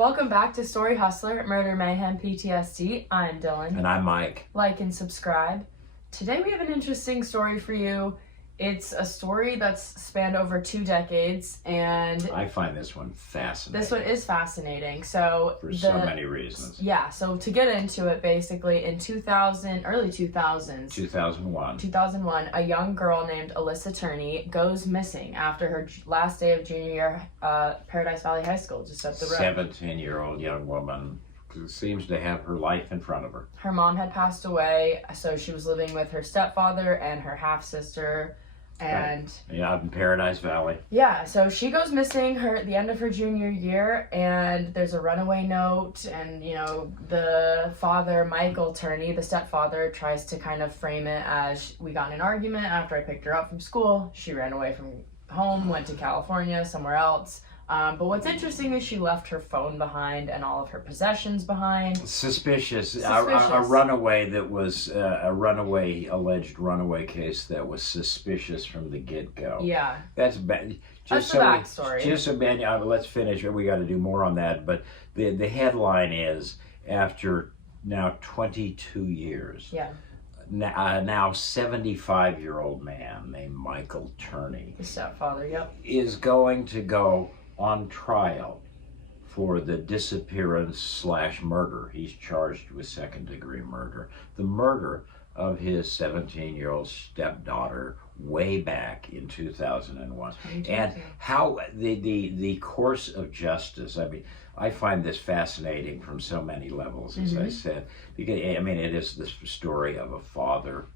Welcome back to Story Hustler, Murder Mayhem PTSD. I'm Dylan. And I'm Mike. Like and subscribe. Today we have an interesting story for you. It's a story that's spanned over 2 decades, and I find this one fascinating. This one is fascinating. So for so many reasons. Yeah, so to get into it, basically in early 2001, a young girl named Alyssa Turney goes missing after her last day of junior year Paradise Valley High School, just up the road. 17-year-old young woman who seems to have her life in front of her. Her mom had passed away, so she was living with her stepfather and her half-sister. And right. Yeah, out in Paradise Valley. Yeah, so she goes missing at the end of her junior year, and there's a runaway note, and the father, Michael Turney, the stepfather, tries to kind of frame it as, we got in an argument after I picked her up from school. She ran away from home, went to California, somewhere else. But what's interesting is she left her phone behind and all of her possessions behind. Suspicious. A runaway that was alleged runaway case that was suspicious from the get-go. Yeah. That's bad. That's the backstory. Let's finish. We got to do more on that. But the headline is, after now 22 years. Yeah. Now 75-year-old man named Michael Turney. The stepfather, yep. Is going to go on trial for the disappearance/murder. He's charged with second-degree murder. The murder of his 17-year-old stepdaughter way back in 2001. And how the course of justice, I find this fascinating from so many levels, as I said. Because, it is the story of a father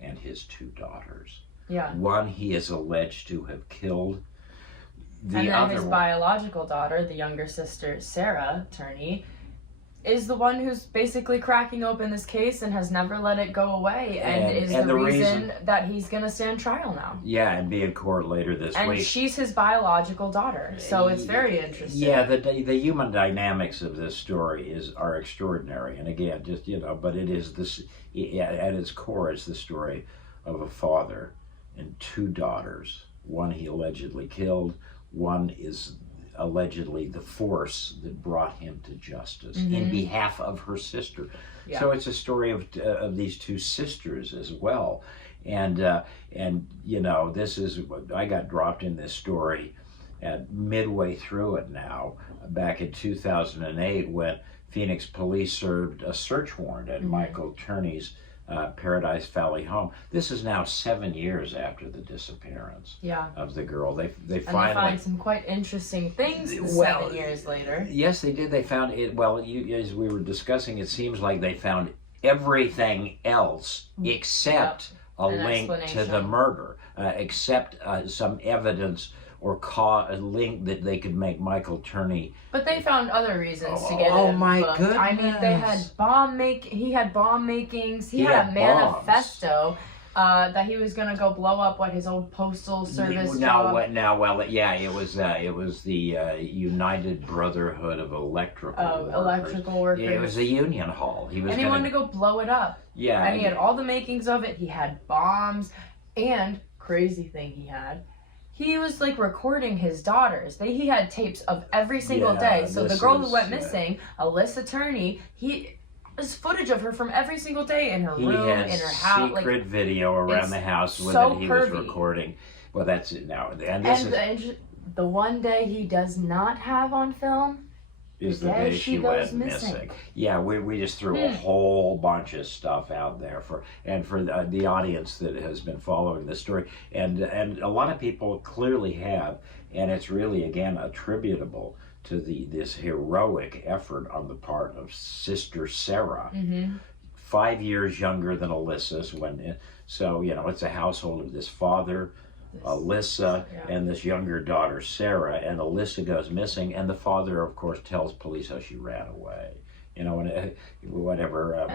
and his 2 daughters. Yeah. One he is alleged to have killed. And then his biological daughter, the younger sister, Sarah Turney, is the one who's basically cracking open this case and has never let it go away, and is the reason that he's going to stand trial now. Yeah, and be in court later this week. And she's his biological daughter, so it's very interesting. Yeah, the human dynamics of this story are extraordinary, and again, but it is this, at its core, it's the story of a father and 2 daughters. One he allegedly killed. One is allegedly the force that brought him to justice in behalf of her sister. Yeah. So it's a story of these 2 sisters as well. And this is, I got dropped in this story at midway through it now, back in 2008, when Phoenix police served a search warrant at Michael Turney's Paradise Valley home. This is now 7 years after the disappearance of the girl. They finally find some quite interesting things 7 years later. Yes, they did. They found it. Well, as we were discussing, it seems like they found everything else except a link to the murder, except some evidence or a link that they could make Michael Turney. But they found other reasons to get him. Oh my goodness! They had he had bomb makings. He had a manifesto that he was gonna go blow up his old postal service job. It was the United Brotherhood of Electrical Workers. It was a union hall. He wanted to go blow it up. Yeah. And he had all the makings of it. He had bombs, and crazy thing he was recording his daughters. He had tapes of every single day. So the girl who went missing, Alyssa Turney, there's footage of her from every single day in her room, in her house. Secret video around the house that he was recording. Well, that's it now. And the one day he does not have on film is the day she went missing. Yeah, we just threw a whole bunch of stuff out there for the audience that has been following this story, and a lot of people clearly have, and it's really again attributable to this heroic effort on the part of Sister Sarah. 5 years younger than Alyssa, so it's a household of this father, Alyssa, and this younger daughter, Sarah, and Alyssa goes missing, and the father, of course, tells police how she ran away. Whatever.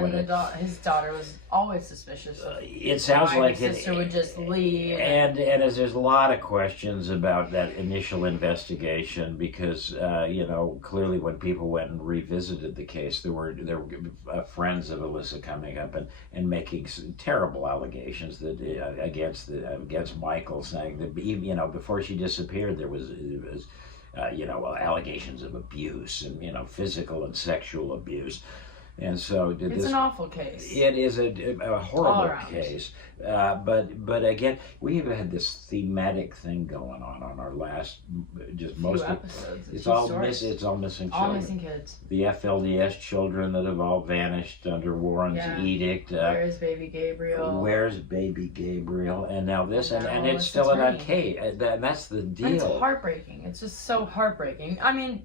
His daughter was always suspicious. It sounds like his sister would just leave. And as there's a lot of questions about that initial investigation, because clearly when people went and revisited the case, there were friends of Alyssa coming up and making terrible allegations that against Michael, saying that before she disappeared there was allegations of abuse and physical and sexual abuse. And so it's an awful case. It is a horrible case. But again, we've had this thematic thing going on our last few episodes. It's all missing children. All missing kids. The FLDS children that have all vanished under Warren's edict. Where's baby Gabriel? Where's baby Gabriel? And now this, and it's still an uncase. That's the deal. And it's heartbreaking. It's just so heartbreaking. I mean,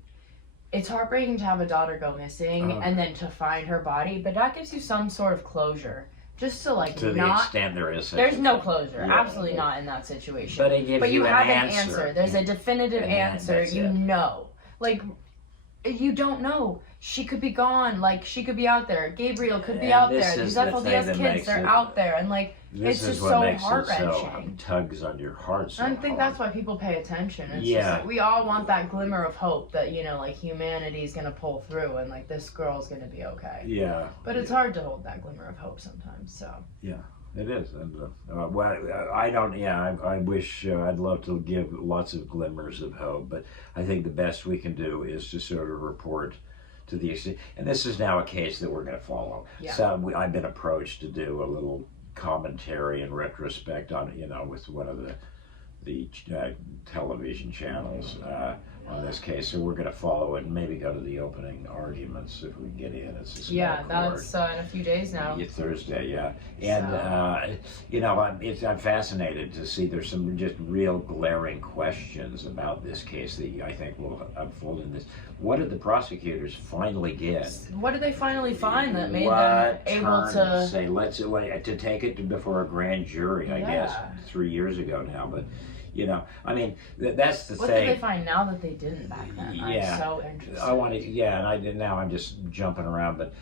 it's heartbreaking to have a daughter go missing and then to find her body, but that gives you some sort of closure. Just to the extent there is. There's no closure. Yeah, absolutely not in that situation. But it gives you have an answer. There's a definitive answer. You know. Like, you don't know. She could be gone. Like, she could be out there. Gabriel could be out there. These FLDS kids, they're out there. And, like, it's just so heart-wrenching. Tugs on your heart so I think that's why people pay attention. It's just like, we all want that glimmer of hope that, like, humanity's going to pull through and, like, this girl's going to be okay. Yeah. But it's hard to hold that glimmer of hope sometimes, so. Yeah. It is, and I don't. Yeah, I wish I'd love to give lots of glimmers of hope, but I think the best we can do is to sort of report to the extent. And this is now a case that we're going to follow. Yeah. So I've been approached to do a little commentary and retrospect on, with one of the television channels on this case. So we're going to follow it and maybe go to the opening arguments if we can get in. It's a small court. That's in a few days now. Thursday, yeah. And, I'm fascinated to see there's some just real glaring questions about this case that I think will unfold in this. What did the prosecutors finally get? What did they finally find that made them able to say, to take it before a grand jury, I guess, 3 years ago now, but that's the thing. What did they find now that they didn't back then? Yeah, I'm so interested. I'm just jumping around, but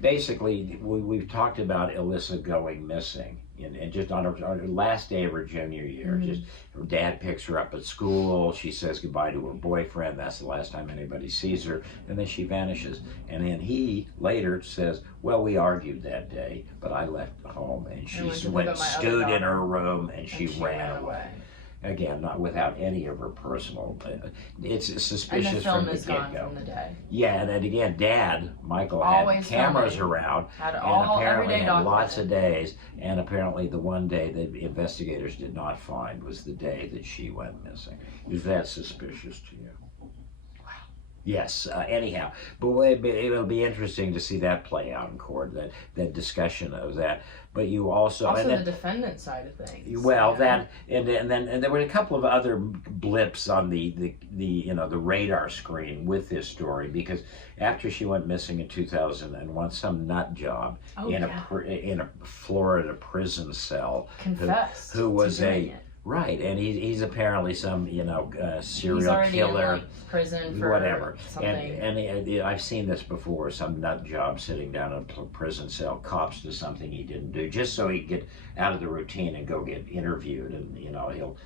basically we've talked about Alyssa going missing, and just on her last day of her junior year, just her dad picks her up at school. She says goodbye to her boyfriend. That's the last time anybody sees her, and then she vanishes. And then he later says, "Well, we argued that day, but I left home, and she stood in her room and she ran away." Again, not without any of her personal. It's suspicious from the get-go. From the day. Yeah, and again, Dad, Michael, had cameras around, and apparently had lots of days. And apparently, the one day that investigators did not find was the day that she went missing. Is that suspicious to you? Yes. Anyhow, but it'll be interesting to see that play out in court. That discussion of that. But you also the defendant side of things. Well, that and there were a couple of other blips on the radar screen with this story, because after she went missing in 2001, some nut job in a Florida prison cell confessed who was it. Right, and he's apparently some serial killer, in, prison for whatever. Something. And I've seen this before. Some nut job sitting down in a prison cell, cops do something he didn't do, just so he can get out of the routine and go get interviewed, and he'll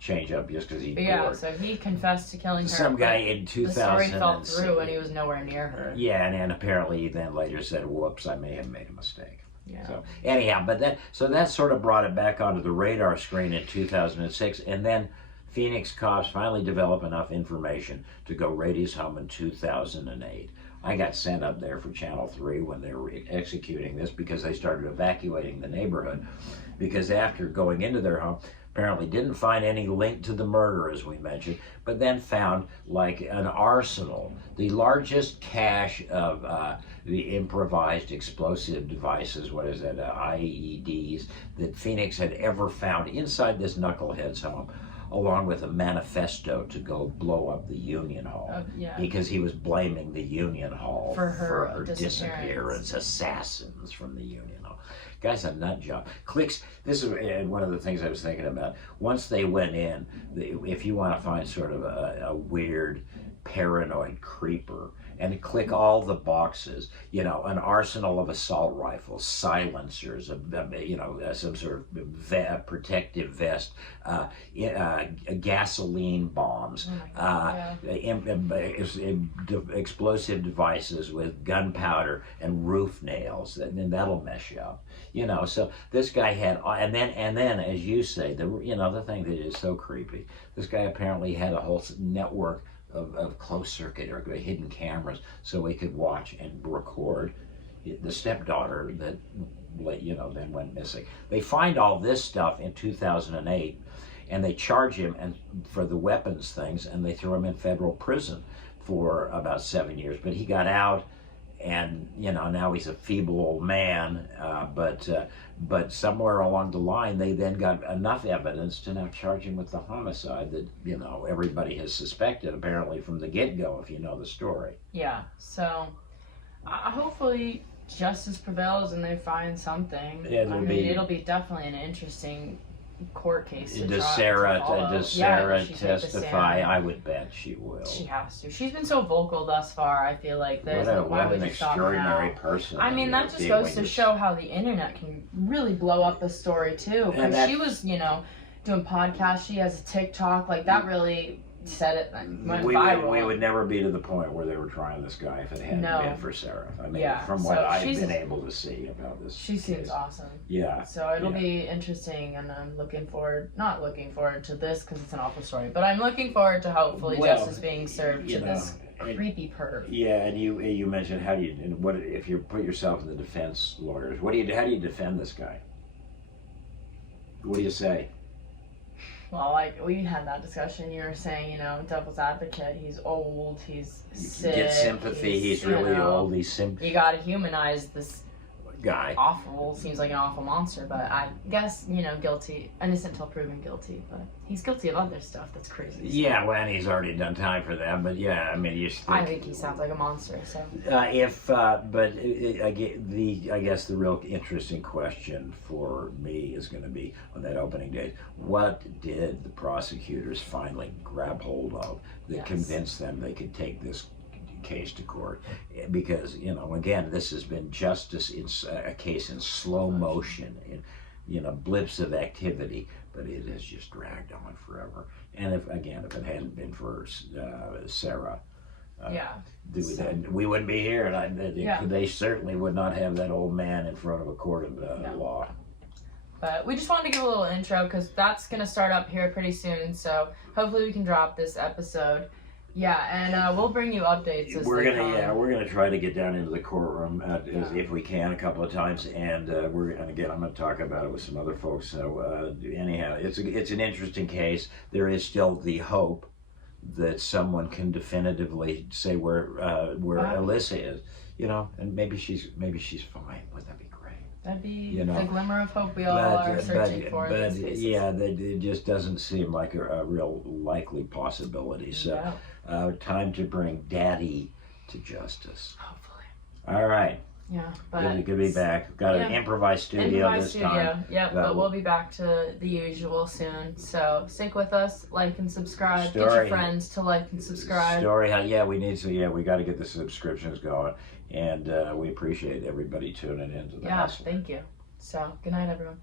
change up just because he's bored. Yeah, so he confessed to killing her. Some guy in 2000. The story fell through, and he was nowhere near her. Yeah, and apparently he then later said, "Whoops, I may have made a mistake." Yeah. So anyhow, but that sort of brought it back onto the radar screen in 2006, and then Phoenix cops finally developed enough information to go raid his home in 2008. I got sent up there for Channel 3 when they were executing this, because they started evacuating the neighborhood, because after going into their home, apparently didn't find any link to the murder, as we mentioned, but then found like an arsenal, the largest cache of the improvised explosive devices, IEDs, that Phoenix had ever found inside this knucklehead's home, along with a manifesto to go blow up the Union Hall, because he was blaming the Union Hall for her disappearance, assassins from the Union Hall. Guy's a nut job. Clicks. This is one of the things I was thinking about. Once they went in, if you want to find sort of a weird, paranoid creeper, and click all the boxes, an arsenal of assault rifles, silencers, some sort of protective vest, gasoline bombs, explosive devices with gunpowder and roof nails, then that'll mess you up. So this guy had, and then as you say, the thing that is so creepy, this guy apparently had a whole network of closed circuit or hidden cameras so we could watch and record the stepdaughter that then went missing. They find all this stuff in 2008, and they charge him for the weapons things, and they throw him in federal prison for about 7 years. But he got out, and now he's a feeble old man. But somewhere along the line, they then got enough evidence to now charge him with the homicide that everybody has suspected apparently from the get-go, if you know the story. Yeah. So hopefully justice prevails and they find something. It'll be definitely an interesting court case to Does follow. Sarah testify? I would bet she will. She has to. She's been so vocal thus far. I feel like there's what an extraordinary person. I mean, that just goes to show how the internet can really blow up a story too. Because she was, doing podcasts. She has a TikTok. Like that really said it. Went viral. We would never be to the point where they were trying this guy if it hadn't been for Sarah. I mean, from what I've been able to see about this. She seems awesome. Yeah. So it'll be interesting, and I'm not looking forward to this because it's an awful story, but I'm looking forward to hopefully justice being served to this creepy perv. Yeah, and you mentioned what if you put yourself in the defense lawyers? How do you defend this guy? What do you say? Well, like, we had that discussion. You were saying, devil's advocate, he's old, he's sick. Get sympathy, he's really old, you gotta humanize this guy. Seems like an awful monster, but I guess, guilty, innocent till proven guilty, but he's guilty of other stuff that's crazy. Yeah, well, and he's already done time for that, but yeah, I mean, I think he sounds like a monster, so. I guess the real interesting question for me is going to be on that opening day, what did the prosecutors finally grab hold of that convinced them they could take this case to court? Because again, this has been justice in a case in slow motion, in blips of activity, but it has just dragged on forever. And if it hadn't been for Sarah, we wouldn't be here, and they certainly would not have that old man in front of a court of law. But we just wanted to give a little intro because that's going to start up here pretty soon, so hopefully we can drop this episode. Yeah, and we'll bring you updates as we're gonna try to get down into the courtroom if we can a couple of times, and again I'm gonna talk about it with some other folks. So anyhow, it's an interesting case. There is still the hope that someone can definitively say where Alyssa is, and maybe she's fine. Wouldn't that be great? That'd be the glimmer of hope we all are searching for in these cases. Yeah, it just doesn't seem like a real likely possibility. So, time to bring Daddy to justice. Hopefully. All right. Yeah, but good to be back. Got an improvised studio this time. Yeah, but we'll be back to the usual soon. So stick with us, like and subscribe. Get your friends to like and subscribe. We need to. We got to get the subscriptions going, and we appreciate everybody tuning in to the hustle. Thank you. So good night, everyone.